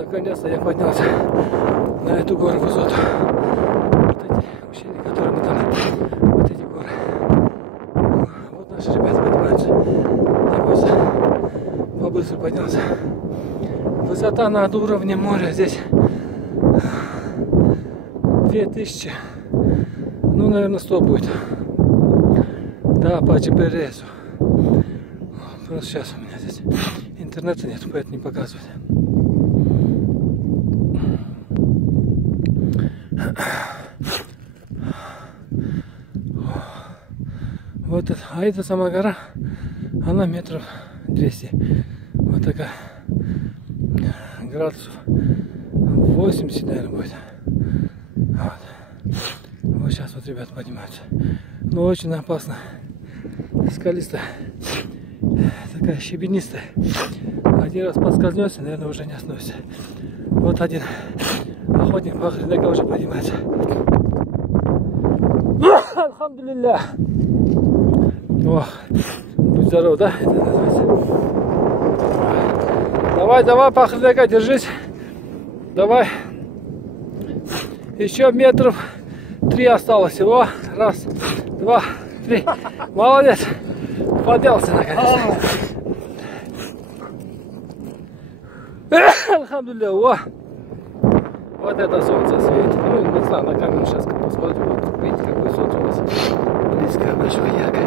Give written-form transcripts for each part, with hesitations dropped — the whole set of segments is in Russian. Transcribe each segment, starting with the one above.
наконец-то я поднялся на эту гору высоту. Вот эти ущелья, которые мы там, вот эти горы. Вот наши ребята поднимаются. Я просто побыстро поднялся. Высота над уровнем моря здесь 2000, ну, наверное, 100 будет. Да, по GPS. Просто сейчас у меня здесь интернета нет, поэтому не показывает. Вот это, а эта сама гора, она метров 200. Вот такая, градусов 80, наверное, будет. Вот сейчас вот ребята поднимаются. Но очень опасно. Скалистая, такая щебенистая. Один раз подскользнется, наверное, уже не остановится. Вот один охотник пахридека уже поднимается. Альхамдулилля. О, будь здоров, да? Это называется. Давай, давай, пахридека, держись. Давай. Еще метров 3 осталось всего. Раз, два, 3. Молодец. Поднялся наконец. Альхамдулилля. О. Вот это солнце светит. Ну, не знаю, на камеру сейчас посмотрю. Вот, видите, какое солнце у нас близко, большое, яркое.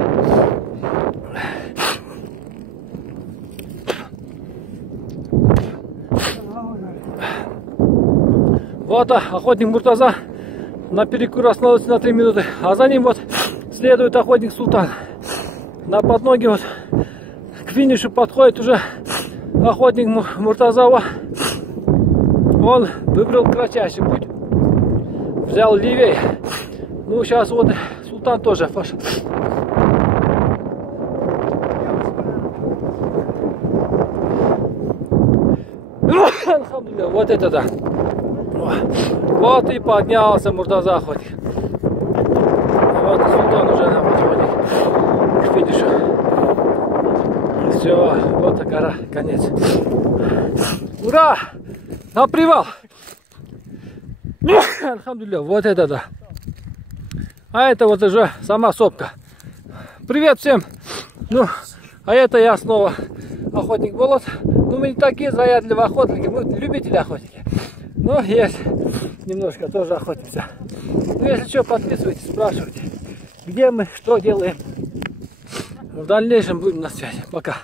Вот охотник Муртаза на перекур остановился на 3 минуты. А за ним вот следует охотник Султан. На подноге вот к финишу подходит уже охотник Муртаза. Он выбрал кратчайший путь. Взял левее. Ну, сейчас вот Султан тоже пошел. Вот это да. Вот и поднялся Муртаза охотник. Вот и Султан уже на подходе к финишу. Все, вот и гора, конец. Ура! На привал! Альхамдулилля, вот это да. А это вот уже сама сопка. Привет всем! Ну, а это я снова охотник Болот. Ну, мы не такие заядливые охотники, мы любители охотники. Но есть немножко тоже охотимся. Ну, если что, подписывайтесь, спрашивайте, где мы, что делаем. В дальнейшем будем на связи. Пока.